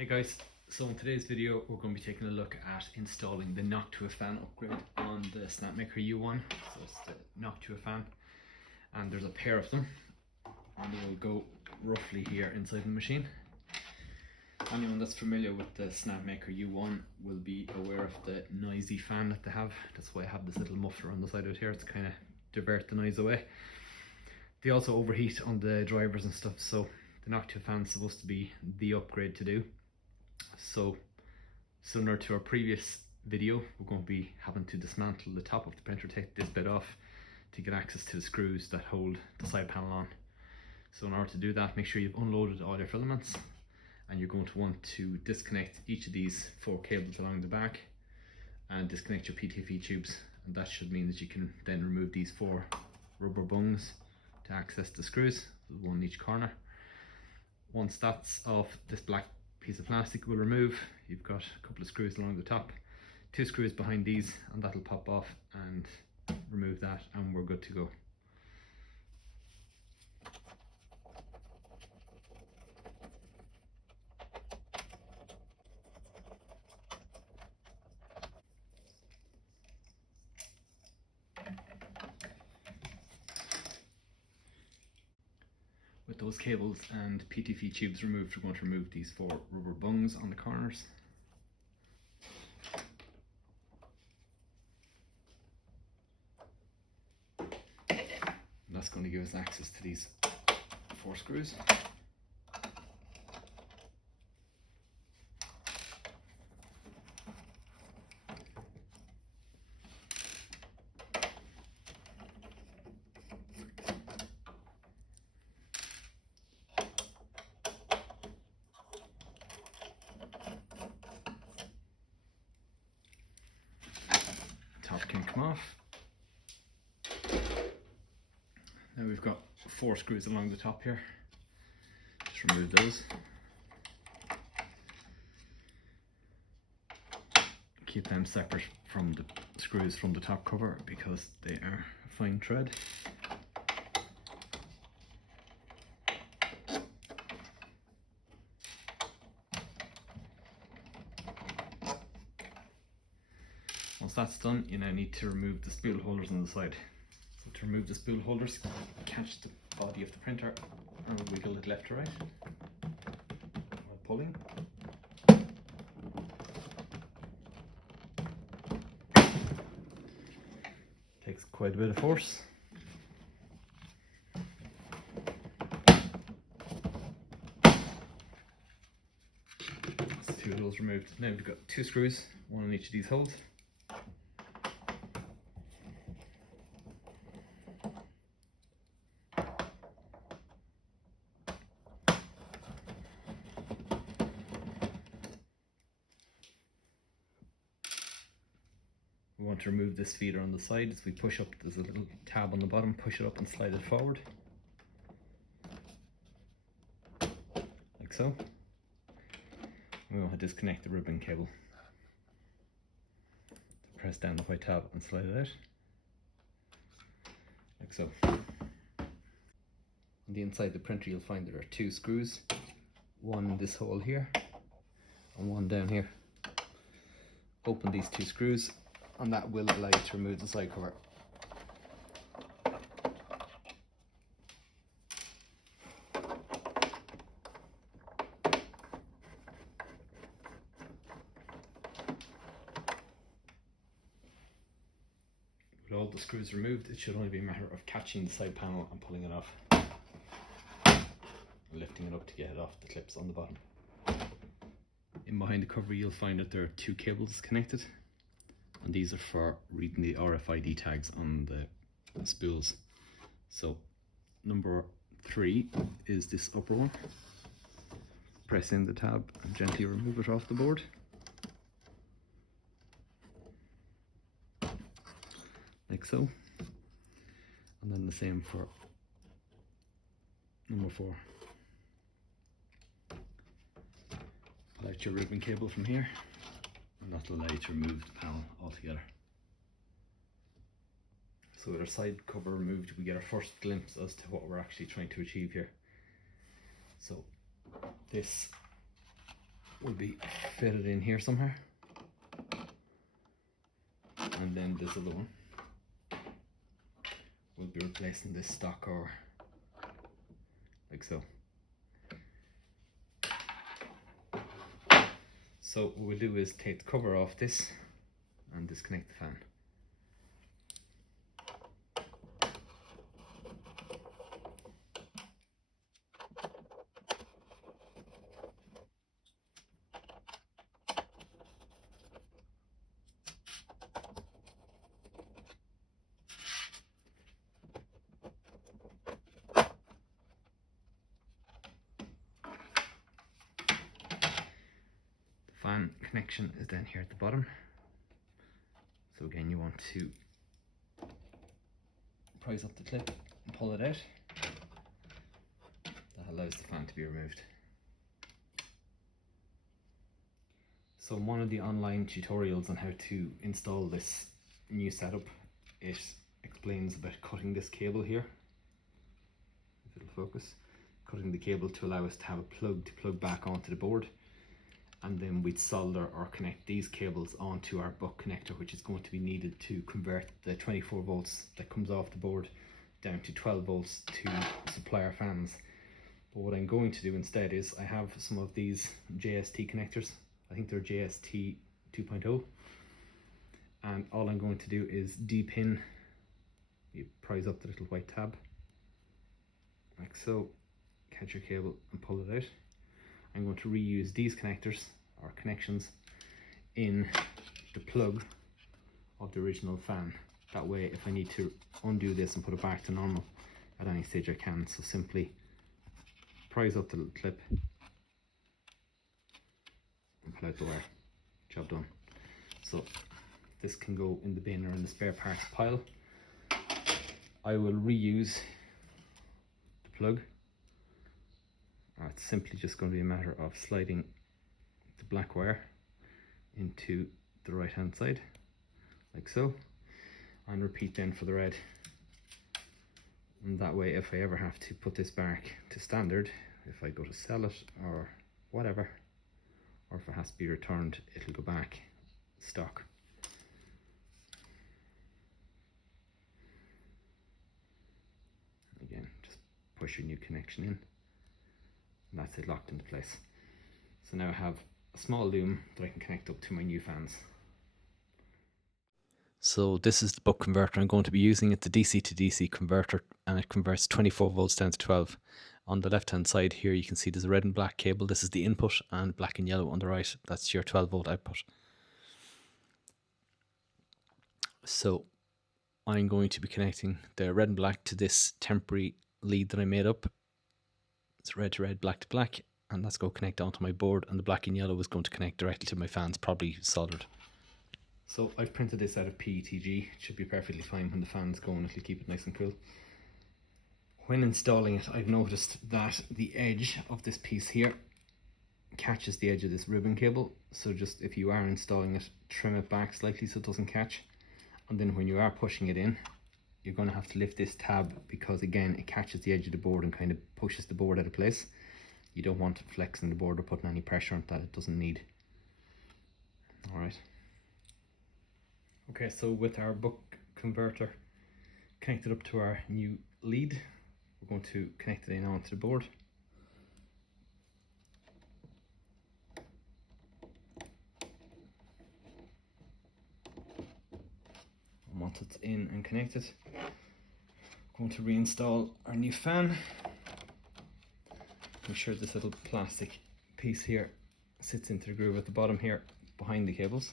Hey guys, so in today's video we're going to be taking a look at installing the Noctua Fan upgrade on the Snapmaker U1. So it's the Noctua Fan and there's a pair of them and they will go roughly here inside the machine. Anyone that's familiar with the Snapmaker U1 will be aware of the noisy fan that they have. That's why I have this little muffler on the side of it here. It's kind of divert the noise away. They also overheat on the drivers and stuff, so the Noctua Fan is supposed to be the upgrade to do. So similar to our previous video, we're going to be having to dismantle the top of the printer, take this bit off to get access to the screws that hold the side panel on. So in order to do that, make sure you've unloaded all your filaments, and you're going to want to disconnect each of these 4 cables along the back and disconnect your PTFE tubes, and that should mean that you can then remove these 4 rubber bungs to access the screws, one in each corner. Once that's off, this black piece of plastic will remove. You've got a couple of screws along the top, 2 screws behind these, and that'll pop off and remove that, and we're good to go. With those cables and PTFE tubes removed, we're going to remove these 4 rubber bungs on the corners. And that's going to give us access to these 4 screws. Top can come off. Now we've got 4 screws along the top here. Just remove those. Keep them separate from the screws from the top cover because they are fine thread. Once that's done, you now need to remove the spool holders on the side. So to remove the spool holders, catch the body of the printer and wiggle it left to right while pulling. Takes quite a bit of force. That's 2 of those removed. Now we've got 2 screws, 1 on each of these holes. We want to remove this feeder on the side. As we push up, there's a little tab on the bottom, push it up and slide it forward. Like so. We want to disconnect the ribbon cable. So press down the white tab and slide it out. Like so. On the inside of the printer you'll find there are 2 screws. One in this hole here and one down here. Open these 2 screws and that will allow you to remove the side cover. With all the screws removed, it should only be a matter of catching the side panel and pulling it off. And lifting it up to get it off the clips on the bottom. In behind the cover you'll find that there are 2 cables connected. And these are for reading the RFID tags on the spools. So number 3 is this upper one. Press in the tab and gently remove it off the board. Like so. And then the same for number 4. Pull out your ribbon cable from here, and that will allow you to remove the panel altogether. So with our side cover removed, we get our first glimpse as to what we're actually trying to achieve here. So this will be fitted in here somewhere, and then this other one will be replacing this stock or like so. So what we'll do is take the cover off this and disconnect the fan. Fan connection is down here at the bottom. So again, you want to prise up the clip and pull it out. That allows the fan to be removed. So in one of the online tutorials on how to install this new setup, it explains about cutting this cable here, if it'll focus, cutting the cable to allow us to have a plug to plug back onto the board. And then we'd solder or connect these cables onto our buck connector, which is going to be needed to convert the 24 volts that comes off the board down to 12 volts to supply our fans. But what I'm going to do instead is I have some of these JST connectors. I think they're JST 2.0, and all I'm going to do is D-pin, you prise up the little white tab like so, catch your cable and pull it out. I'm going to reuse these connectors or connections in the plug of the original fan. That way, if I need to undo this and put it back to normal at any stage, I can. So simply prise up the little clip and pull out the wire. Job done. So this can go in the bin or in the spare parts pile. I will reuse the plug. It's simply just going to be a matter of sliding the black wire into the right hand side like so, and repeat then for the red. And that way, if I ever have to put this back to standard, if I go to sell it or whatever, or if it has to be returned, it'll go back stock. Again, just push your new connection in. And that's it, locked into place. So now I have a small loom that I can connect up to my new fans. So this is the buck converter I'm going to be using. It's a DC to DC converter, and it converts 24 volts down to 12. On the left hand side here you can see there's a red and black cable. This is the input, and black and yellow on the right, that's your 12 volt output. So I'm going to be connecting the red and black to this temporary lead that I made up. It's red to red, black to black, and that's going to connect onto my board, and the black and yellow is going to connect directly to my fans, probably soldered. So I've printed this out of PETG. It should be perfectly fine when the fan's going, it'll keep it nice and cool. When installing it, I've noticed that the edge of this piece here catches the edge of this ribbon cable, so just if you are installing it, trim it back slightly so it doesn't catch. And then when you are pushing it in, you're going to have to lift this tab, because again it catches the edge of the board and kind of pushes the board out of place. You don't want it flexing the board or putting any pressure on that it doesn't need. Alright. Okay, so with our buck converter connected up to our new lead, we're going to connect it in onto the board. Once it's in and connected, I'm going to reinstall our new fan. Make sure this little plastic piece here sits into the groove at the bottom here behind the cables.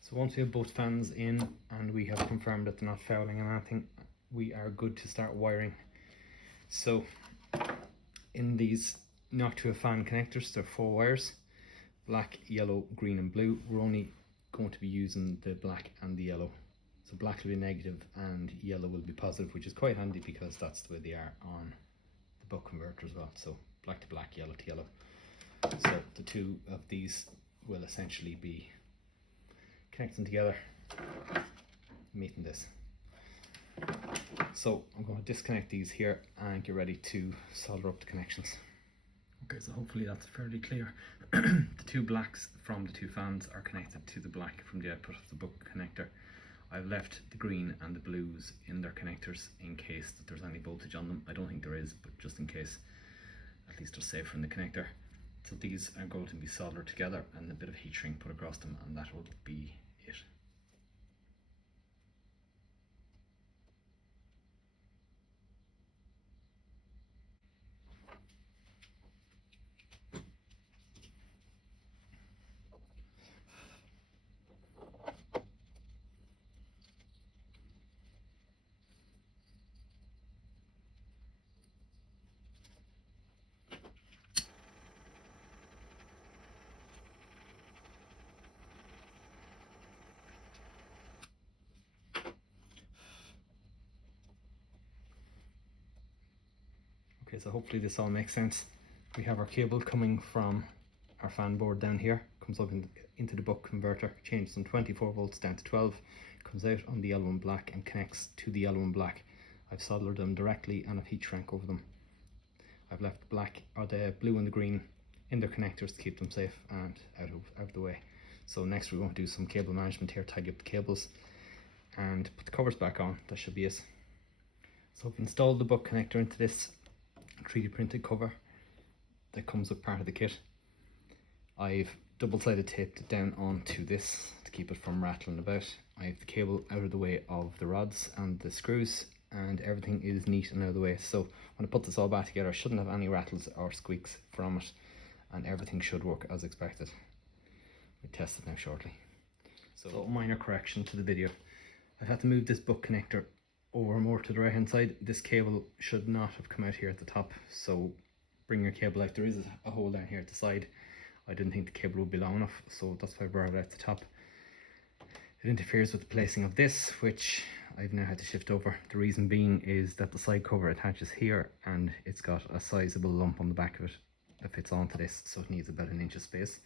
So once we have both fans in and we have confirmed that they're not fouling and anything, we are good to start wiring. So in these Noctua fan connectors, there are 4 wires, black, yellow, green and blue. We're only going to be using the black and the yellow. So black will be negative and yellow will be positive, which is quite handy because that's the way they are on the buck converter as well, so black to black, yellow to yellow. So the two of these will essentially be connecting together, meeting this. So I'm going to disconnect these here and get ready to solder up the connections. Okay, so hopefully that's fairly clear. The two blacks from the two fans are connected to the black from the output of the buck connector. I've left the green and the blues in their connectors in case that there's any voltage on them. I don't think there is, but just in case, at least they're safer in the connector. So these are going to be soldered together and a bit of heat shrink put across them, and that will be it. Okay, so hopefully this all makes sense. We have our cable coming from our fan board down here, comes up into the buck converter, changes from 24 volts down to 12, comes out on the yellow and black and connects to the yellow and black. I've soldered them directly and I've heat shrink over them. I've left the black or the blue and the green in their connectors to keep them safe and out of the way. So next we're going to do some cable management here, tidy up the cables and put the covers back on. That should be it. So I've installed the buck connector into this 3D printed cover that comes with part of the kit. I've double-sided taped it down onto this to keep it from rattling about. I have the cable out of the way of the rods and the screws, and everything is neat and out of the way. So when I put this all back together, I shouldn't have any rattles or squeaks from it, and everything should work as expected. We'll test it now shortly. So minor correction to the video. I've had to move this buck connector over more to the right hand side. This cable should not have come out here at the top, so bring your cable out. There is a hole down here at the side. I didn't think the cable would be long enough, so that's why I brought it at the top. It interferes with the placing of this, which I've now had to shift over. The reason being is that the side cover attaches here and it's got a sizable lump on the back of it that fits onto this, so it needs about 1 inch of space.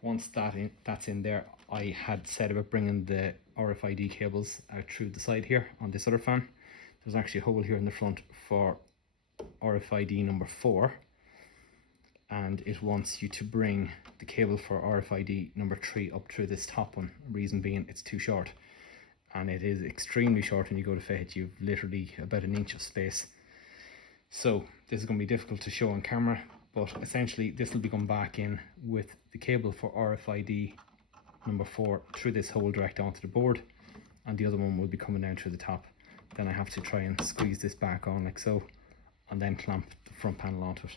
Once that's in there, I had said about bringing the RFID cables out through the side here on this other fan. There's actually a hole here in the front for RFID number 4, and it wants you to bring the cable for RFID number 3 up through this top one. Reason being, it's too short, and it is extremely short. When you go to fit it, you've literally about 1 inch of space. So this is going to be difficult to show on camera, but essentially this will be going back in with the cable for RFID number 4 through this hole direct onto the board, and the other one will be coming down through the top. Then I have to try and squeeze this back on like so, and then clamp the front panel onto it.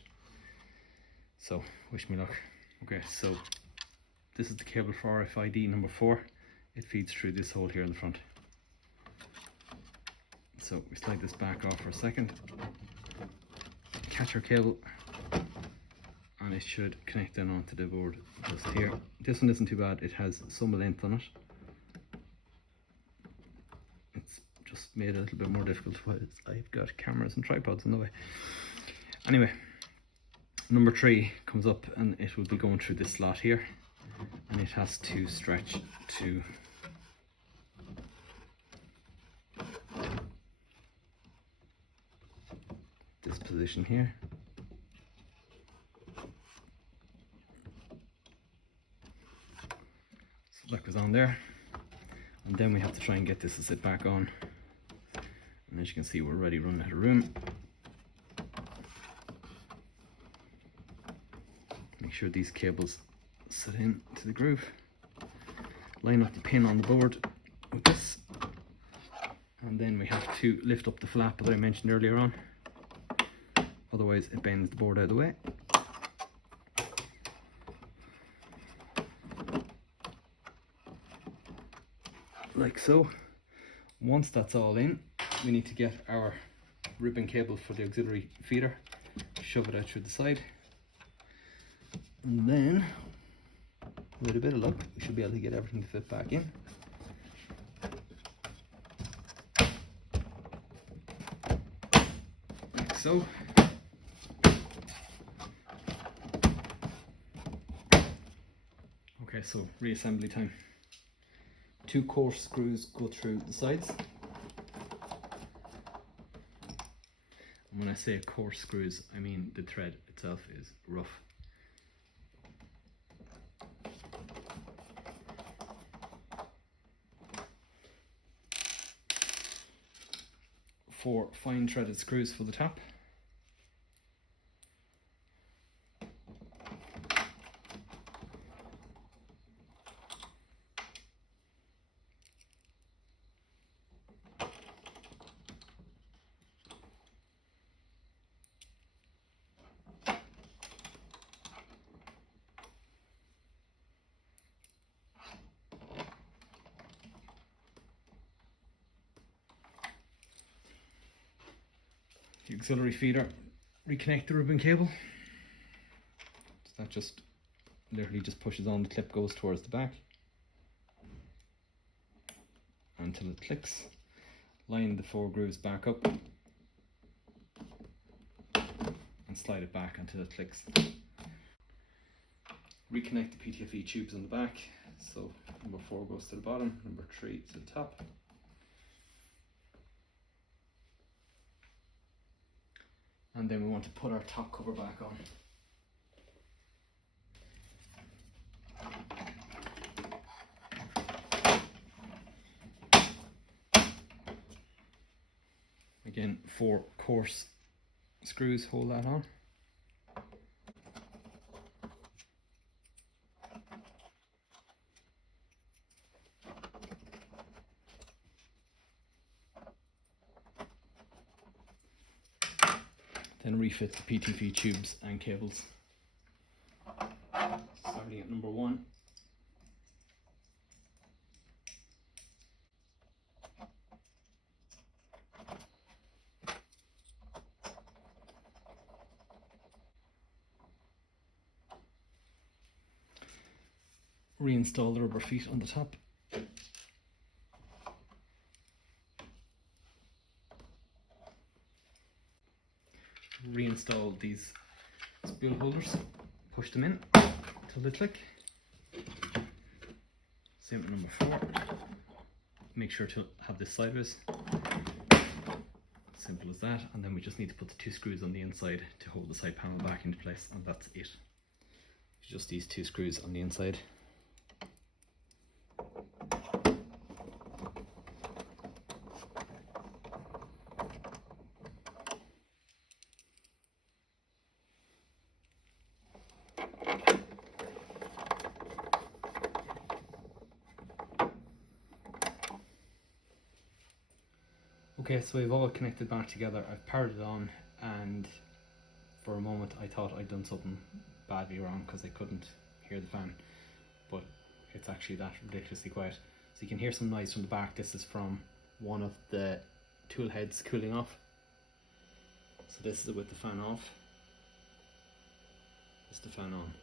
So wish me luck. Okay, so this is the cable for RFID number 4. It feeds through this hole here in the front. So we slide this back off for a second, catch our cable, and it should connect then onto the board just here. This one isn't too bad, it has some length on it. It's just made it a little bit more difficult because I've got cameras and tripods in the way. Anyway, number 3 comes up and it will be going through this slot here, and it has to stretch to this position here. So that goes on there, and then we have to try and get this to sit back on. And as you can see, we're already running out of room. Make sure these cables sit in to the groove. Line up the pin on the board with this, and then we have to lift up the flap that I mentioned earlier on, otherwise it bends the board out of the way. Like so. Once that's all in, we need to get our ribbon cable for the auxiliary feeder, shove it out through the side, and then with a bit of luck we should be able to get everything to fit back in. Like so. Okay, so reassembly time. 2 coarse screws go through the sides. And when I say coarse screws, I mean the thread itself is rough. Four fine threaded screws for the top. The auxiliary feeder, reconnect the ribbon cable. So that just literally just pushes on, the clip goes towards the back until it clicks. Line the 4 grooves back up and slide it back until it clicks. Reconnect the PTFE tubes on the back. So number 4 goes to the bottom, number 3 to the top. And then we want to put our top cover back on. Again, 4 coarse screws hold that on. Then refit the PTFE tubes and cables. Starting at number 1. Reinstall the rubber feet on the top. Reinstall these spool holders, push them in till they click. Same with number 4. Make sure to have this sideways. Simple as that. And then we just need to put the 2 screws on the inside to hold the side panel back into place, and that's it. Just these 2 screws on the inside. Okay, so we've all connected back together. I've powered it on, and for a moment I thought I'd done something badly wrong because I couldn't hear the fan, but it's actually that ridiculously quiet. So you can hear some noise from the back. This is from one of the tool heads cooling off. So this is with the fan off. This is the fan on.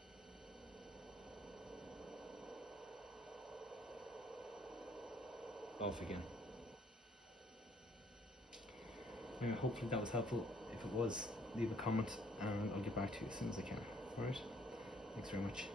Off again. Anyway, hopefully that was helpful. If it was, leave a comment and I'll get back to you as soon as I can. Alright? Thanks very much.